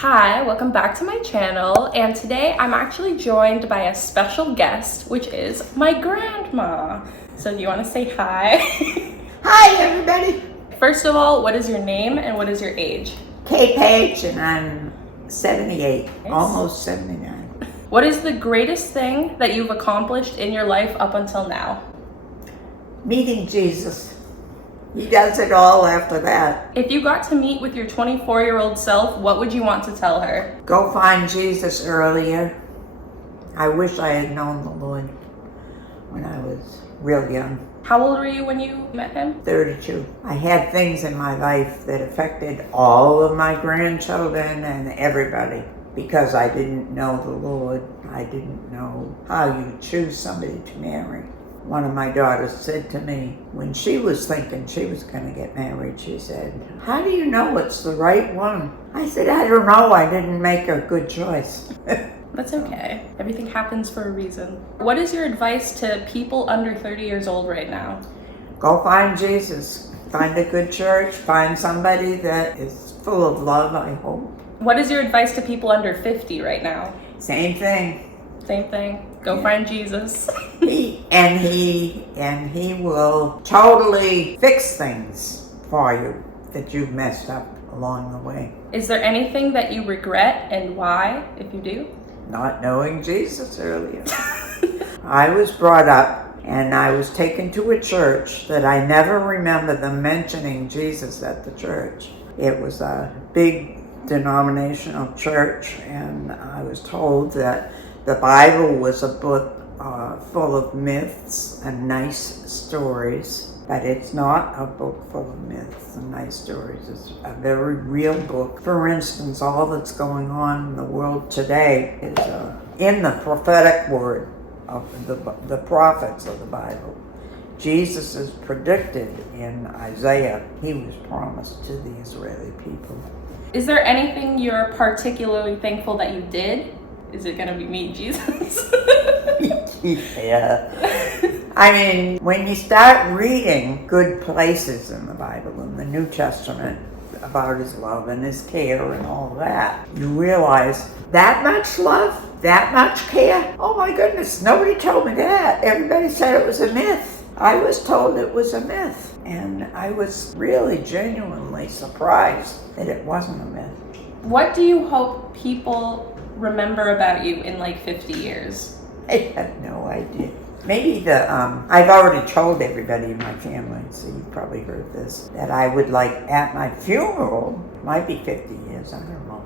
Hi, welcome back to my channel, and today I'm actually joined by a special guest, which is my grandma. So do you want to say hi? Hi, everybody. First of all, what is your name and what is your age? Kay Page, and I'm 78, Nice. almost 79. What is the greatest thing that you've accomplished in your life up until now? Meeting Jesus. He does it all after that. If you got to meet with your 24-year-old self, what would you want to tell her? Go find Jesus earlier. I wish I had known the Lord when I was real young. How old were you when you met him? 32. I had things in my life that affected all of my grandchildren and everybody because I didn't know the Lord. I didn't know how you choose somebody to marry. One of my daughters said to me, when she was thinking she was going to get married, she said, "How do you know it's the right one?" I said, "I don't know. I didn't make a good choice." That's okay. Everything happens for a reason. What is your advice to people under 30 years old right now? Go find Jesus. Find a good church. Find somebody that is full of love, I hope. What is your advice to people under 50 right now? Same thing. Same thing. Go find Jesus. He will totally fix things for you that you've messed up along the way. Is there anything that you regret and why, if you do? Not knowing Jesus earlier. I was brought up and I was taken to a church that I never remember them mentioning Jesus at the church. It was a big denominational church, and I was told that the Bible was a book full of myths and nice stories, but it's not a book full of myths and nice stories. It's a very real book. For instance, all that's going on in the world today is in the prophetic word of the prophets of the Bible. Jesus is predicted in Isaiah. He was promised to the Israeli people. Is there anything you're particularly thankful that you did? Is it going to be meet Jesus? Yeah. I mean, when you start reading good places in the Bible, in the New Testament, about his love and his care and all that, you realize that much love, that much care? Oh my goodness, nobody told me that. Everybody said it was a myth. I was told it was a myth. And I was really genuinely surprised that it wasn't a myth. What do you hope people remember about you in like 50 years? I have no idea. Maybe I've already told everybody in my family, so you've probably heard this, that I would like at my funeral, might be 50 years, I don't know,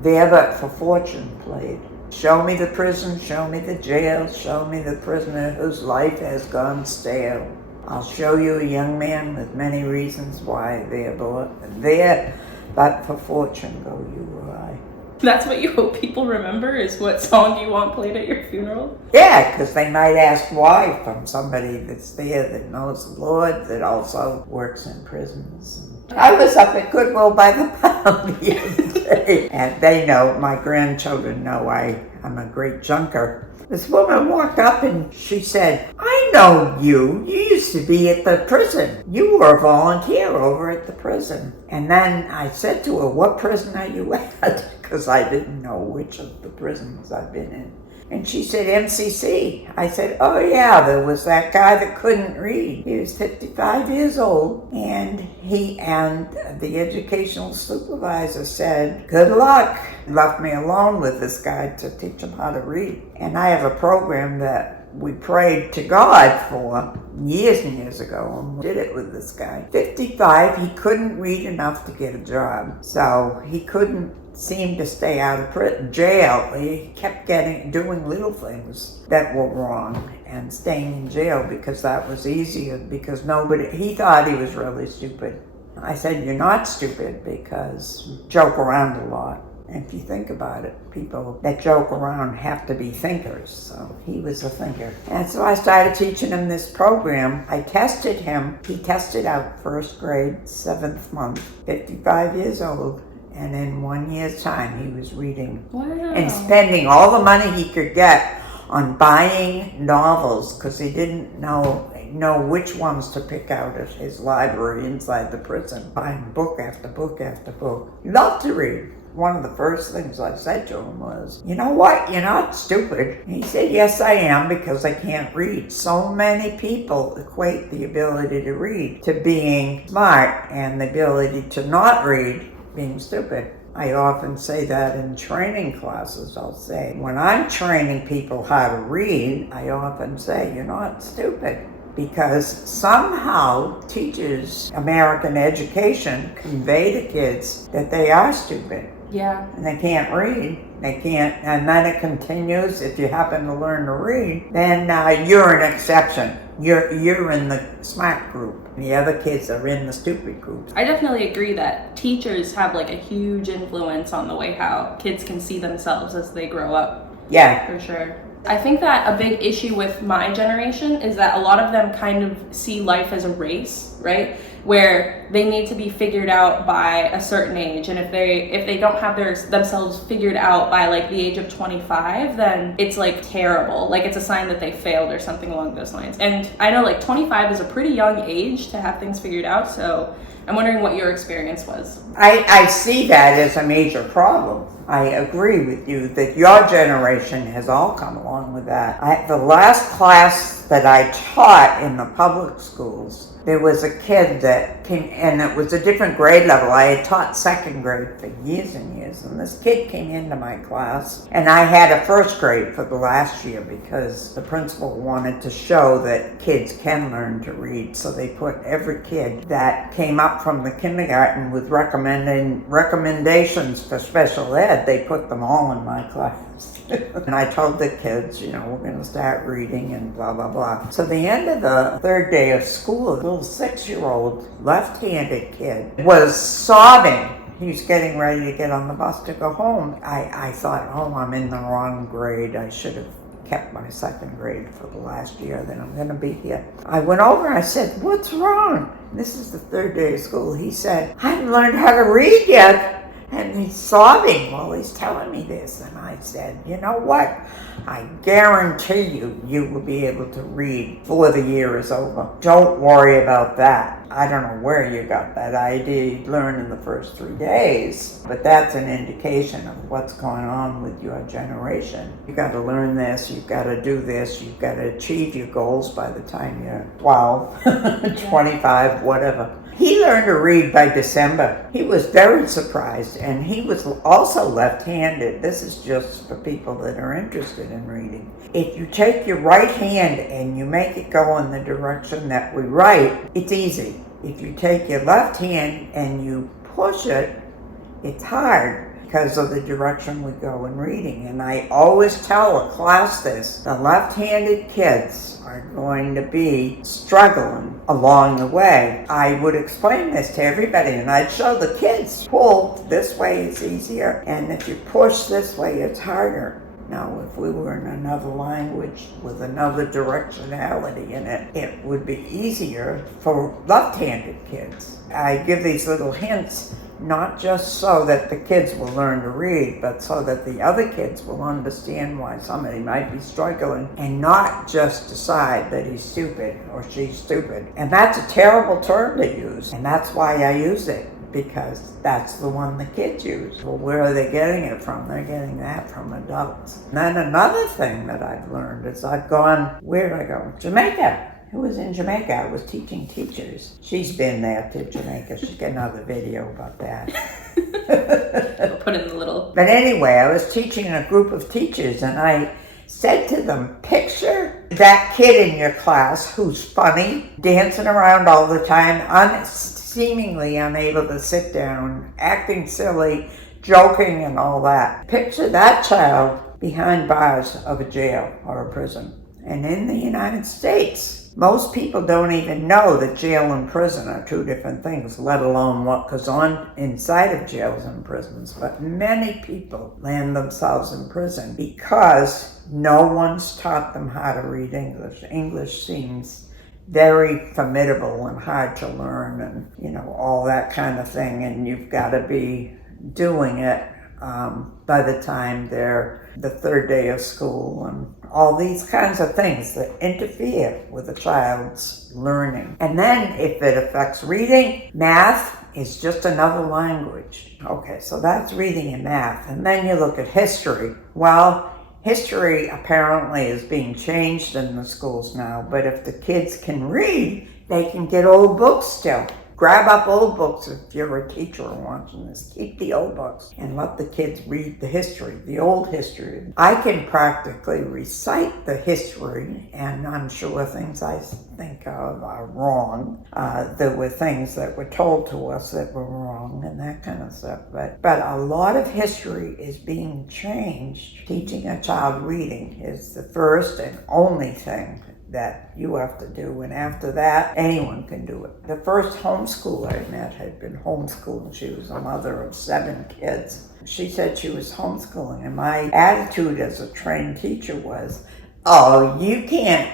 There But for Fortune played. Show me the prison, show me the jail, show me the prisoner whose life has gone stale. I'll show you a young man with many reasons why there but for fortune go you or I. That's what you hope people remember, is what song you want played at your funeral? Yeah, because they might ask why from somebody that's there that knows the Lord, that also works in prisons. I was up at Goodwill by the Pound the other day, and they know, my grandchildren know I'm a great junker. This woman walked up and she said, "I know you. You used to be at the prison. You were a volunteer over at the prison." And then I said to her, "What prison are you at?" Because I didn't know which of the prisons I'd been in. And she said, "MCC." I said, "Oh yeah, there was that guy that couldn't read. He was 55 years old, and the educational supervisor said, 'Good luck.' Left me alone with this guy to teach him how to read. And I have a program that we prayed to God for years and years ago, and we did it with this guy. 55, he couldn't read enough to get a job, so he couldn't seem to stay out of jail. He kept doing little things that were wrong and staying in jail because that was easier, because he thought he was really stupid. I said, "You're not stupid, because you joke around a lot. And if you think about it, people that joke around have to be thinkers." So he was a thinker. And so I started teaching him this program. I tested him. He tested out first grade, 7th month, 55 years old. And in 1 year's time, he was reading. Wow. And spending all the money he could get on buying novels, because he didn't know which ones to pick out of his library inside the prison. Buying book after book after book. He loved to read. one of the first things I said to him was, you know what, you're not stupid. And he said, yes, I am, because I can't read. So many people equate the ability to read to being smart, and the ability to not read being stupid. I often say that in training classes. I'll say, when I'm training people how to read, I often say, you're not stupid. Because somehow teachers, American education, convey to kids that they are stupid. Yeah. And they can't read. They can't, and then it continues. If you happen to learn to read, then you're an exception. You're in the smart group. The other kids are in the stupid group. I definitely agree that teachers have like a huge influence on the way how kids can see themselves as they grow up. Yeah. For sure. I think that a big issue with my generation is that a lot of them kind of see life as a race, right? Where they need to be figured out by a certain age, and if they don't have themselves figured out by like the age of 25, then it's like terrible. Like it's a sign that they failed or something along those lines. And I know like 25 is a pretty young age to have things figured out, so I'm wondering what your experience was. I see that as a major problem. I agree with you that your generation has all come along with that. The last class that I taught in the public schools, there was a kid that came, and it was a different grade level. I had taught second grade for years and years, and this kid came into my class, and I had a first grade for the last year because the principal wanted to show that kids can learn to read, so they put every kid that came up from the kindergarten with recommendations for special ed, they put them all in my class. And I told the kids, we're going to start reading and blah, blah, blah. So the end of the third day of school, a little 6-year-old left-handed kid was sobbing. He was getting ready to get on the bus to go home. I thought, I'm in the wrong grade. I should have kept my second grade for the last year that I'm going to be here. I went over and I said, what's wrong? This is the third day of school. He said, I haven't learned how to read yet. And he's sobbing while he's telling me this. And I said, you know what? I guarantee you will be able to read before the year is over. Don't worry about that. I don't know where you got that idea. You learn in the first 3 days, but that's an indication of what's going on with your generation. You got to learn this, you've got to do this, you've got to achieve your goals by the time you're 12, 25, whatever. He learned to read by December. He was very surprised, and he was also left-handed. This is just for people that are interested in reading. If you take your right hand and you make it go in the direction that we write, it's easy. If you take your left hand and you push it, it's hard because of the direction we go in reading. And I always tell a class this, the left-handed kids are going to be struggling along the way. I would explain this to everybody, and I'd show the kids, pull this way it's easier, and if you push this way it's harder. Now, if we were in another language with another directionality in it, it would be easier for left-handed kids. I give these little hints not just so that the kids will learn to read, but so that the other kids will understand why somebody might be struggling and not just decide that he's stupid or she's stupid. And that's a terrible term to use, and that's why I use it, because that's the one the kids use. Well, where are they getting it from? They're getting that from adults. And then another thing that I've learned is I've gone, where did I go? Jamaica. It was in Jamaica. I was teaching teachers. She's been there to Jamaica. She's got another video about that. We'll put in the little... But anyway, I was teaching a group of teachers, and I said to them, picture that kid in your class who's funny, dancing around all the time, seemingly unable to sit down, acting silly, joking and all that. Picture that child behind bars of a jail or a prison. And in the United States, most people don't even know that jail and prison are two different things, let alone what goes on inside of jails and prisons. But many people land themselves in prison because no one's taught them how to read English. English seems very formidable and hard to learn and, all that kind of thing. And you've got to be doing it by the time they're the third day of school, and all these kinds of things that interfere with a child's learning. And then if it affects reading, math is just another language. Okay, so that's reading and math. And then you look at history. Well, history apparently is being changed in the schools now, but if the kids can read, they can get old books still. Grab up old books if you're a teacher watching this. Keep the old books and let the kids read the history, the old history. I can practically recite the history, and I'm sure things I think of are wrong. There were things that were told to us that were wrong and that kind of stuff. But a lot of history is being changed. Teaching a child reading is the first and only thing that you have to do, and after that, anyone can do it. The first homeschooler I met had been homeschooling. She was a mother of 7 kids. She said she was homeschooling, and my attitude as a trained teacher was, oh, you can't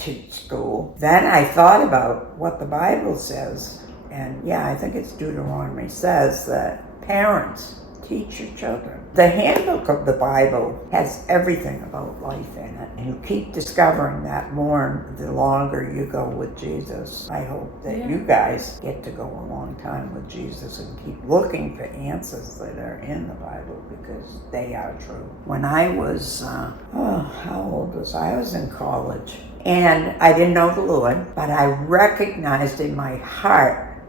teach school. Then I thought about what the Bible says, and yeah, I think it's Deuteronomy says that parents teach your children. The handbook of the Bible has everything about life in it, and you keep discovering that more the longer you go with Jesus. I hope that you guys get to go a long time with Jesus and keep looking for answers that are in the Bible, because they are true. When I was, how old was I? I was in college, and I didn't know the Lord, but I recognized in my heart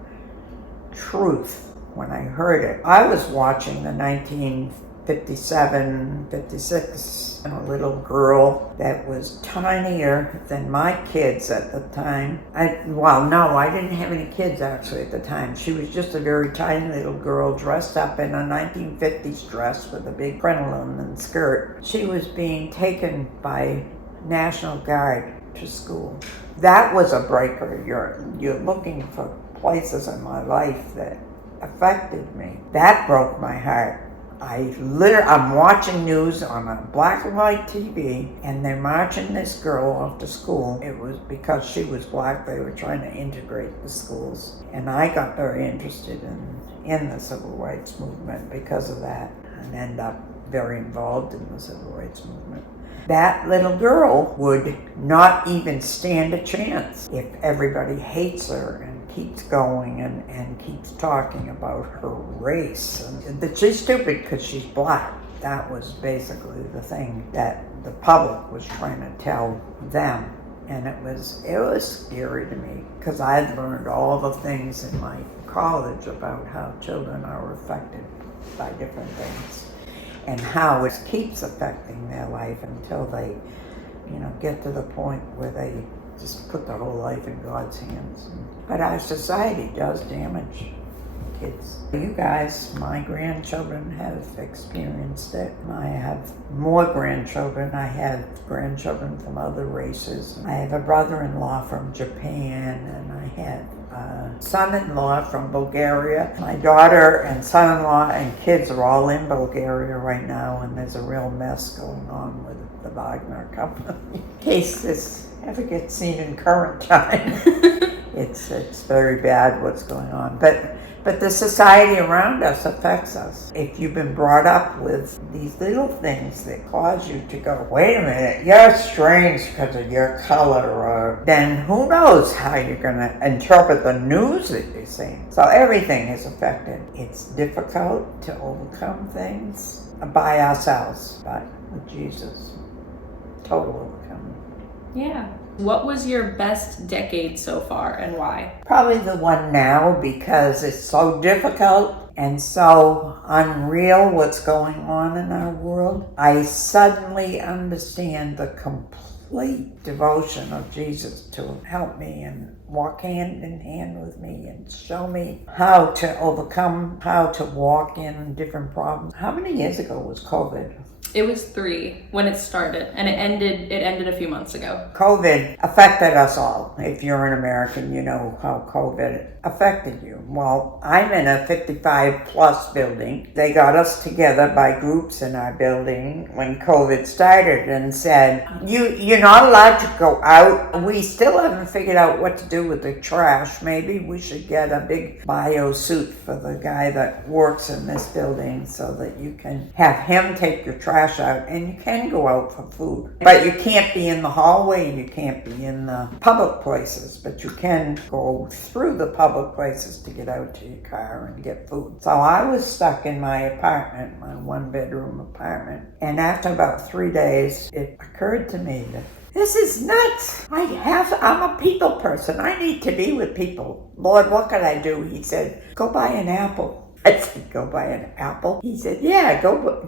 truth when I heard it. I was watching the 1957, 56, and a little girl that was tinier than my kids at the time. I didn't have any kids actually at the time. She was just a very tiny little girl dressed up in a 1950s dress with a big crinoline and skirt. She was being taken by National Guard to school. That was a breaker. You're looking for places in my life that affected me. That broke my heart. I'm watching news on a black and white TV, and they're marching this girl off to school. It was because she was black. They were trying to integrate the schools, and I got very interested in the civil rights movement because of that, and ended up very involved in the civil rights movement. That little girl would not even stand a chance if everybody hates her and keeps going and keeps talking about her race. And that she's stupid because she's black. That was basically the thing that the public was trying to tell them. And it was scary to me, because I'd learned all the things in my college about how children are affected by different things, and how it keeps affecting their life until they, get to the point where they just put their whole life in God's hands. But our society does damage kids. You guys, my grandchildren have experienced it. I have more grandchildren. I have grandchildren from other races. I have a brother-in-law from Japan, and I have a son-in-law from Bulgaria. My daughter and son-in-law and kids are all in Bulgaria right now, and there's a real mess going on with the Wagner company. In case this ever gets seen in current time. It's very bad what's going on. But the society around us affects us. If you've been brought up with these little things that cause you to go, wait a minute, you're strange because of your color, or then who knows how you're going to interpret the news that you're seeing. So everything is affected. It's difficult to overcome things by ourselves, but with Jesus, total overcoming. Yeah. What was your best decade so far, and why? Probably the one now, because it's so difficult and so unreal what's going on in our world. I suddenly understand the complete devotion of Jesus to help me and walk hand in hand with me and show me how to overcome, how to walk in different problems. How many years ago was COVID? It was 3 when it started, and it ended a few months ago. COVID affected us all. If you're an American, you know how COVID affected you. Well, I'm in a 55 plus building. They got us together by groups in our building when COVID started and said, you're not allowed to go out. We still haven't figured out what to do do with the trash. Maybe we should get a big bio suit for the guy that works in this building so that you can have him take your trash out and you can go out for food. But you can't be in the hallway and you can't be in the public places, but you can go through the public places to get out to your car and get food. So I was stuck in my apartment, my 1-bedroom apartment, and after about 3 days, it occurred to me that this is nuts. I'm a people person. I need to be with people. Lord, what can I do? He said, go buy an apple. I said, go buy an apple? He said, yeah,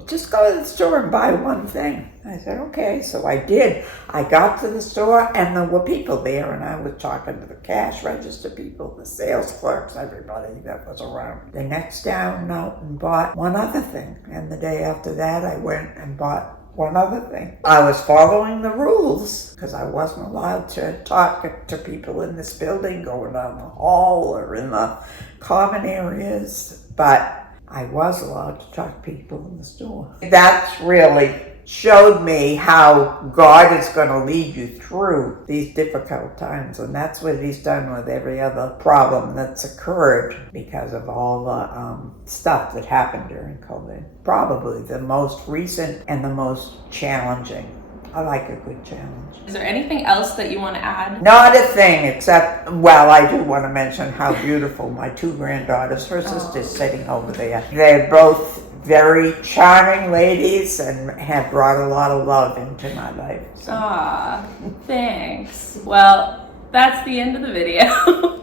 just go to the store and buy one thing. I said, okay. So I did. I got to the store and there were people there and I was talking to the cash register people, the sales clerks, everybody that was around. The next day I went out and bought one other thing. And the day after that I went and bought one other thing. I was following the rules because I wasn't allowed to talk to people in this building, going down the hall or in the common areas, but I was allowed to talk to people in the store. That's really showed me how God is going to lead you through these difficult times, and that's what he's done with every other problem that's occurred because of all the stuff that happened during COVID. Probably the most recent and the most challenging. I like a good challenge. Is there anything else that you want to add? Not a thing, except, well, I do want to mention how beautiful my 2 granddaughters, her sister's sitting over there. They're both very charming ladies and have brought a lot of love into my life. So. Thanks. Well, that's the end of the video.